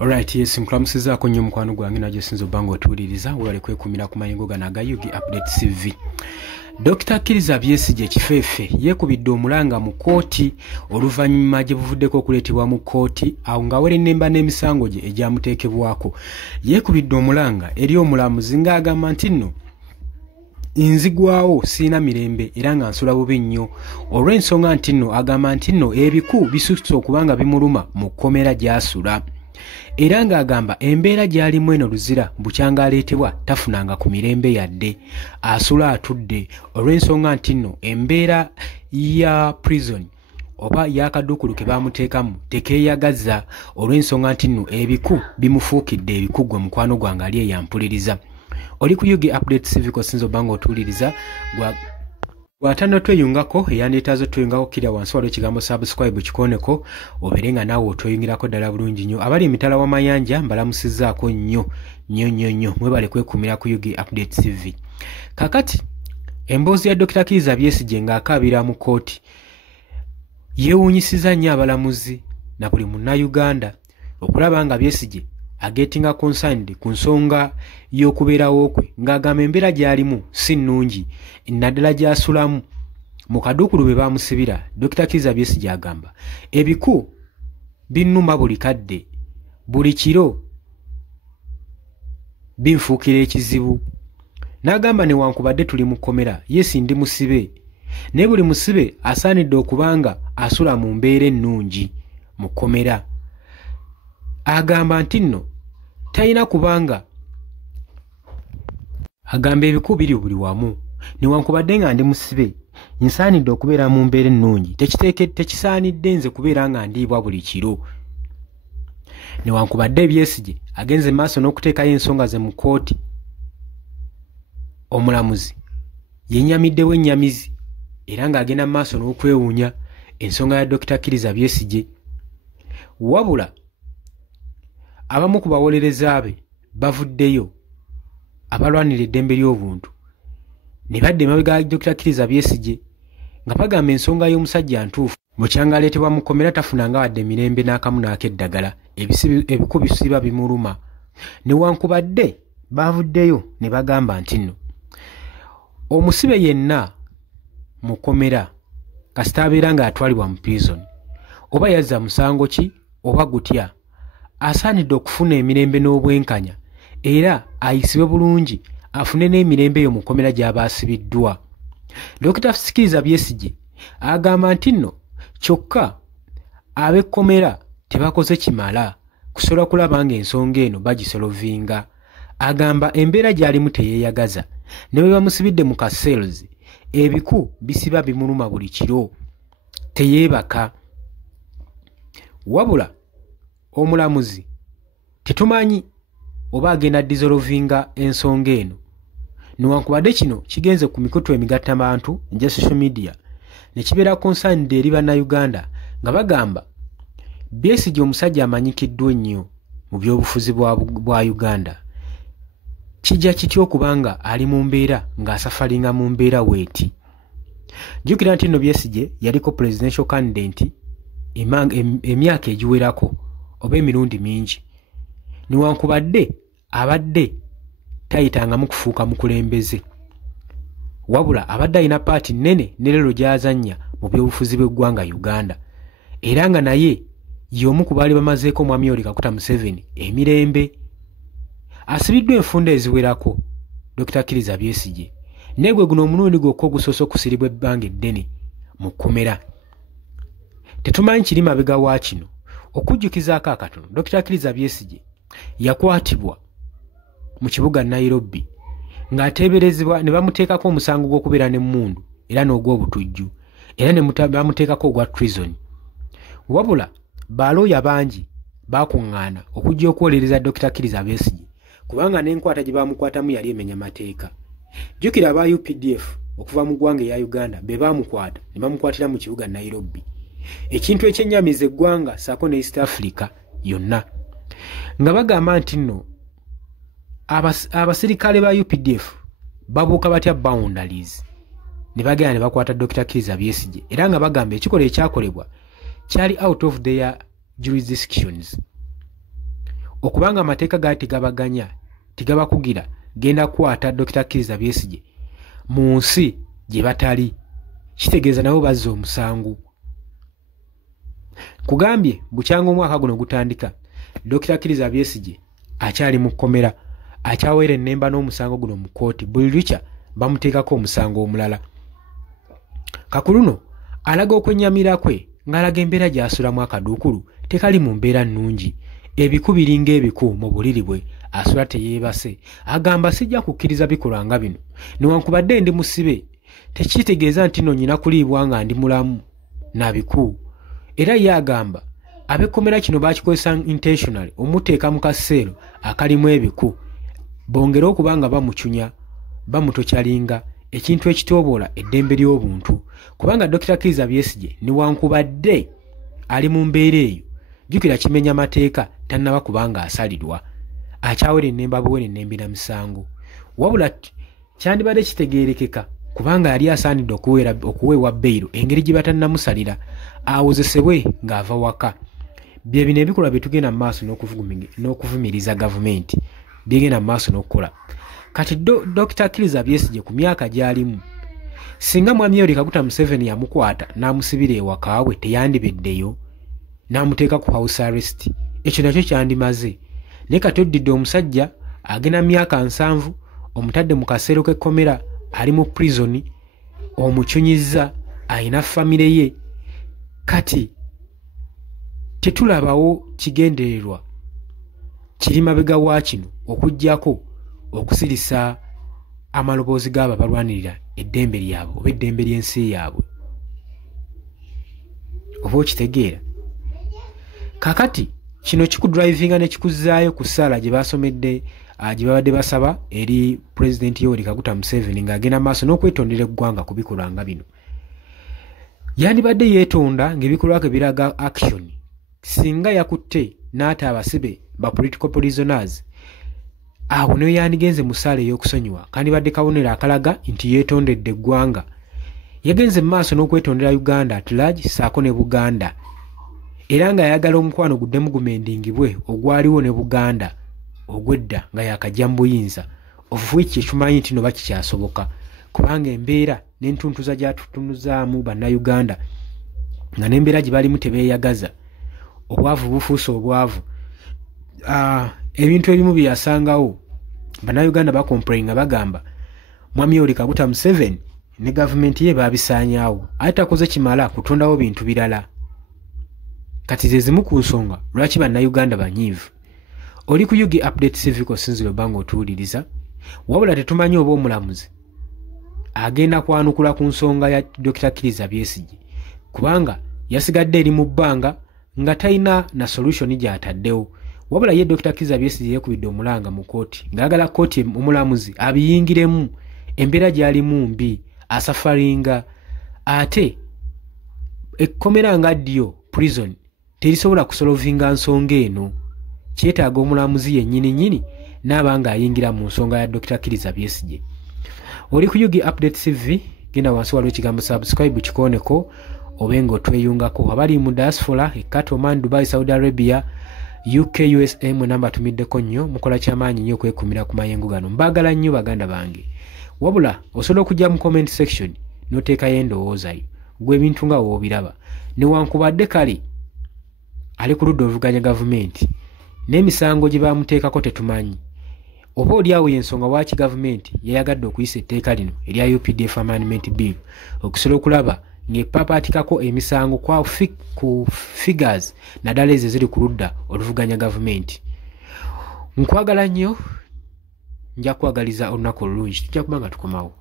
Alright, yes, mklamusizaako nnyo mukwano gwange najjo sinzo bango otuwuliriza webale kwekumira ku mayingo gano aga Yugi Update TV. Dr. Kizza Besigye kifeefe yeekubidde omulanga mu kkooti oluvannyuma gye buvuddeko okuleetebwa mu kkooti awo ng'awera ennemba n'emisango gye egyamuteekebwako. Yeekubidde omulanga eri omulamuzi ng'agamba nti nno nzigwawo siina mirembe era nga nsula bubi nnyo olw'ensonga nti nno agamba nti nno ebiku bisutse okubanga bimuluma mu kkomera gy'asula. Era ng'agamba embeera gy'alimu eno luzira bukyanga aleetebwa tafunanga ku mirembe yadde asula atudde olw'ensonga nti nno embeera ya prison oba y'akaduukulu ke baamuteekamu tekeeyagaza olw'ensonga nti nno ebiku bimufuukidde ebikuggwe mukwano gwange ali eyampuliriza. Oli ku Yugi Update TV ko sinzo bango otuwuliriza gwatano tweyungako eyandeetazo tweyungako kira wansi waliwo ekigambo subscribe kikoneko obeere nga naawe otweyungirako ddala bulungi nnyo. Abali emitala w'amayanja mbalamusizzaako nnyo mwebale kwekumira ku Yugi Update TV. Kakati emboozi ya Dr. Kizza Besigye ng'akaabira mu kkooti yeewuunyisiza nnyo abalamuzi na buli munnayuganda okulaba nga Besigye agetinga concerned ku nsonga y'okubeerawo kwe ng'agamba embeera gy'alimu si nnungi naddala gy'asulamu mu kaduukulu be baamusibira. Dr. Kizza Besigye agamba ebiku binnuma buli kadde buli kiro binfuukira ekizibu. N'agamba newankubadde tuli mu kkomera yesi ndi musibe naye buli musibe asaanidde okubanga asula mu mbeera ennungi mu kkomera. Agamba nti nno talina kubanga agamba ebiku biri buli wamu newankubadde nga ndi musibe nsaanidde okubeera mu mbeera ennungi tekisaanidde nze kubeera nga ndiibwa buli kiro. Newankubadde Besigye agenze maaso n'okuteekayo ensonga ze mu kkooti, omulamuzi yennyamiddewo ennyamizi era ng'agenda mu maaso n'okwewuunya ensonga ya Dr. Kizza Besigye. Wabula abamu ku bawolereza be bavuddeyo abalwanira eddembe ly'obuntu ne badda emabega Dr. Kizza Besigye nga bagamba ensonga y'omusajja ntuufu bukyanga aleetebwa mu kkomera tafunanga wadde mirembe n'akamu n'ak'eddagala ebiku bisiba bimuluma. Newankubadde bavuddeyo ne bagamba nti nno omusibe yenna mu kkomera kasita abeera ng'atwalibwa mu prison oba yazza musango ki oba gutya asaanidde okufuna emirembe n'obwenkanya era ayisibwe bulungi afune n'emirembe eyo mu kkomera gy'aba asibiddwa. Dr. Kizza Besigye agamba nti nno kyokka ab'ekkomera tebakoze kimala kusobola kulaba ng'ensonga eno bagisolovinga. Agamba embeera gy'alimu teyeeyagaza ne bwe bamusibidde mu kaseelozi ebiku bisiba bimuluma buli kiro teyeebaka. Wabula omulamuzi tetumanyi oba agenda dissolvinga ensonga eno newankubadde kino kigenze ku mikutu emigattabantu nja social media ne kibeera concerned eri bannayuganda nga bagamba Besigye omusajja amanyikiddwa ennyo mu by'obufuzi bwa Uganda. Kijja kitya okubanga ali mu mbeera ng'asafalinga mu mbeera weeti? Jjukira nti nno Besigye yaliko presidential candidate emyaka egiwerako oba emirundi mingi newankubadde abadde tayitangamu kufuuka mukulembeze wabula abadde alina paati nnene ne leero gy'azannya mu by'obufuzi bw'eggwanga Uganda era nga naye y'omu ku baali bamazeeko mwami Yoweri Kaguta Museveni emirembe. Asibiddwa enfunda eziwerako Dr. Kizza Besigye naye gwe guno omulundi gwokka ogusoose okusiribwa ebbanga eddene mu kkomera. Tetumanyi kiri mabega wa kino. Okujjukizaako akatono, Dr. Kizza Besigye yakwatibwa mu kibuga Nairobi ng'ateeberezebwa ne bamuteekako omusango gw'okubeera n'emmundu era n'ogw'obutujju era ne bamuteekako ogwa treason. Wabula balooya bangi baakuŋŋaana okujja okwolereza Dr. Kizza Besigye kubanga n'enkwata gye baamukwatamu yali emenya mateeka. Jjukira aba UPDF okuva mu ggwanga eya Uganda be baamukwata ne bamukwatira mu kibuga Nairobi, ekintu ekyennyamiza eggwanga saako ne East Africa yonna, nga bagamba nti nno abasirikale ba UPDF babuuka batya boundaries ne bagenda ne bakwata Dr. Kizza Besigye era nga bagamba ekikola ekyakolebwa kyali out of their jurisdictions. okubanga amateeka gaati gabaganya tigabakugira genda kwata Dr. Kizza Besigye mu nsi gye batali, kitegeeza nabo bazza omusango. Kugambye bukyanga omwaka guno gutandika Dr. Kizza Besigye akyali mu kkomera, akyawera ennemba n'omusango guno mu kkooti, buli lukya bamuteekako omusango omulala. Kakuluno alaga okwennyamira kwe ng'alaga embeera gy'asulamu akaduukulu tekali mu mbeera nnungi, ebiku biringa ebiku mu buliri bwe, asula teyeebase. Agamba sijja kukkiriza bikolwa nga bino, newankubadde ndi musibe tekitegeeza nti nno nnyina kuliibwa nga ndi mulamu na biku. Era ye agamba ab'ekkomera kino baakikozesa intentionally omuteeka mu kaseero akalimu ebiku, bongere okuba nga bamucunya bamutokyalinga, ekintu ekitoobola eddembe ly'obuntu. Kubanga Dr. Kizza Besigye newankubadde ali mu mbeera eyo, jjukira kimenya amateeka tannaba kubanga asalirwa, akyawera ennemba buwere ennembera misango. Wabula kyandibadde kitegeerekeka kubanga yali asaanidde okuweebwa beyiro engeri gye batannamusalira awozesebwe ng'ava waka. Bye bino ebikolwa bye tugenda mu maaso n'okuvumiriza gavumenti byegenda mu maaso n'okukola. Kati Dr. Kizza Besigye ku myaka gy'alimu, singa mwami Yoweri Kaguta Museveni yamukwata n'amusibira ewaka we teyandibeddeyo n'amuteeka ku house arrest, ekyo nakyo kyandimaze. Naye kati oddidde omusajja agenda myaka 7 omutadde mu kaseero k'ekkomera, ali mu prison, omucunyizza, ayina famire ye. Kati tetulabawo kigendererwa kiri mabega wa kino okuggyako okusirisa amaloboozi g'abo abalwanirira eddembe lyabwe oba eddembe ly'ensi yaabwe. Oba okitegeera? Kakati kino kikudrivinga ne kikuzzaayo ku ssaala gye basomedde gye babadde basaba eri Pulezidenti Yoweri Kaguta Museveni ng'agenda maaso n'okwetondera eggwanga ku bikolwa nga bino. Yandibadde yeetonda ng'ebikolwa bye biraga action. Singa yakutte n'ata abasibe ba political prisoners, awo niyo yandigenze mu ssaala ey'okusonyiwa, kandibadde kabonero akalaga nti yeetondedde eggwanga. Yagenze mu maaso n'okwetondera Uganda at large saako ne Buganda, era ng'ayagala omukwano guddemu gumendingibwe ogwaliwo ne Buganda ogwedda nga yakajja mu buyinza, of which ekimanyi nti no bakikyasoboka kubanga embeera n'entuntuza gyatutunuzaamu bannayuganda nga n'embeera gye balimu tebeeyagaza, obwavu bufuuse obwavu. Ebintu ebimu bye yasangawo bannayuganda bakomplainga bagamba mwami Yoweri Kaguta Museveni ne gavumenti ye baabisaanyaawo, ate takoze kimala kutondawo bintu birala. Kati ze zimu ku nsonga lwaki bannayuganda banyiivu. Oli ku Yugi Update Civic Sinziro Bango otuwuliriza, wabula tetumanyi oba omulamuzi agenda kwanukula ku nsonga ya Dr. Kizza Besigye kubanga yasigadde eri mu bbanga nga talina na solution gy'ataddewo. Wabula ye Dr. Kizza Besigye yeekubidde omulanga mu kooti ng'agala kooti omulamuzi abiyingiremu, embeera gy'alimu mbi, asafaringa, ate ekkomera nga ddyo prison terisobola kusolovinga nsonga eno. Kyetaaga omulamuzi yennyini n'abanga ayingira mu nsonga ya Dr. Kizza Besigye. Oli ku Yugi Update TV, genda wansi waliwo ekigambo subscribe kikooneko obenga otweyungako. Abali mu diaspora Kato, Oman, Dubai, Saudi Arabia, UK, USA mwenamba tumiddeko nnyo, mukola kyamaanyi nnyo okwekumira ku mayengo gano. Mbaagala nnyo baganda bange. Wabula osobola okujja mu comment section n'oteekayo endowooza yo gwe ebintu nga woobiraba, newankubadde kale ali ku ludda oluvuganya gavumenti n'emisango gye baamuteekako tetumanyi, oba oliawo y'ensonga lwaki gavumenti yayagadde okuyisa etteeka lino erya UPDF Amendment Bill okusobola okulaba ng'epapaatikako emisango ku figures naddala ezo ziri ku ludda oluvuganya gavumenti. Nkwagala nnyo, nja kwagaliza olunaku olulungi, tujja kuba nga tukomawo.